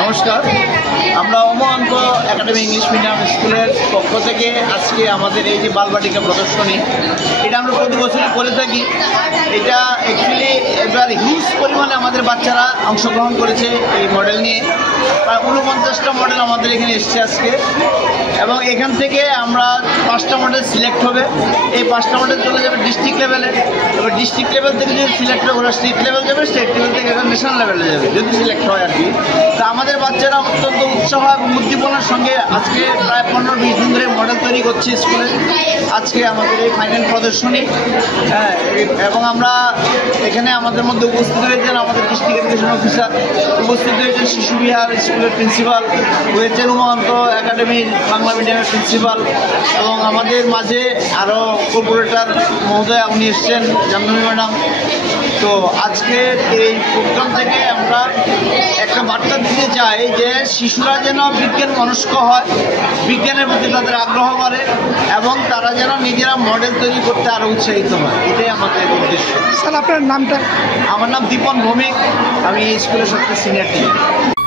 নমস্কার, আমরা অমন্ত academy English medium স্কুলের পক্ষ থেকে আজকে আমাদের এই যে বালবাটিকা প্রদর্শনী, এটা আমরা প্রতি বছরই করে থাকি। এটা অ্যাকচুয়ালি এবার হিউজ পরিমাণে আমাদের বাচ্চারা অংশগ্রহণ করেছে এই মডেল নিয়ে। প্রায় 49টা মডেল আমাদের এখানে এসছে আজকে, এবং এখান থেকে আমরা 5টা মডেল সিলেক্ট হবে। এই 5টা মডেল চলে যাবে ডিস্ট্রিক্ট লেভেলে। এবার ডিস্ট্রিক্ট লেভেল থেকে যদি সিলেক্ট হবে ওরা স্টেট লেভেল যাবে, স্টেট লেভেল থেকে এবার ন্যাশনাল লেভেলে যাবে যদি সিলেক্ট হয় আর কি। তা আমাদের বাচ্চারা অত্যন্ত উৎসাহ এবং উদ্দীপনার সঙ্গে আজকে প্রায় 15-20 দিন ধরে মডেল তৈরি করছে স্কুলে। আজকে আমাদের এই ফাইনাল প্রদর্শনী, এবং আমরা এখানে আমাদের মধ্যে উপস্থিত হয়েছেন আমাদের ডিস্ট্রিক্ট এডুকেশন অফিসার, উপস্থিত হয়েছেন শিশু বিহার স্কুলের প্রিন্সিপাল, হয়েছেন উমান্ত একাডেমির বাংলা মিডিয়ামের প্রিন্সিপাল, এবং আমাদের মাঝে আরও কর্পোরেটর মহোদয়া উনি এসছেন, জাহ্নবী ম্যাডাম। তো আজকের এই প্রোগ্রাম থেকে আমরা একটা বার্তা দিতে চাই যে শিশুরা যেন বিজ্ঞান মনস্ক হয়, বিজ্ঞানের প্রতি তাদের আগ্রহ বাড়ে, এবং তারা যেন নিজেরা মডেল তৈরি করতে আরও উৎসাহিত হয়। এটাই আমাদের উদ্দেশ্য। স্যার, আপনার নামটা? আমার নাম দীপন ভৌমিক, আমি এই স্কুলের সবচেয়ে সিনিয়র টিচার।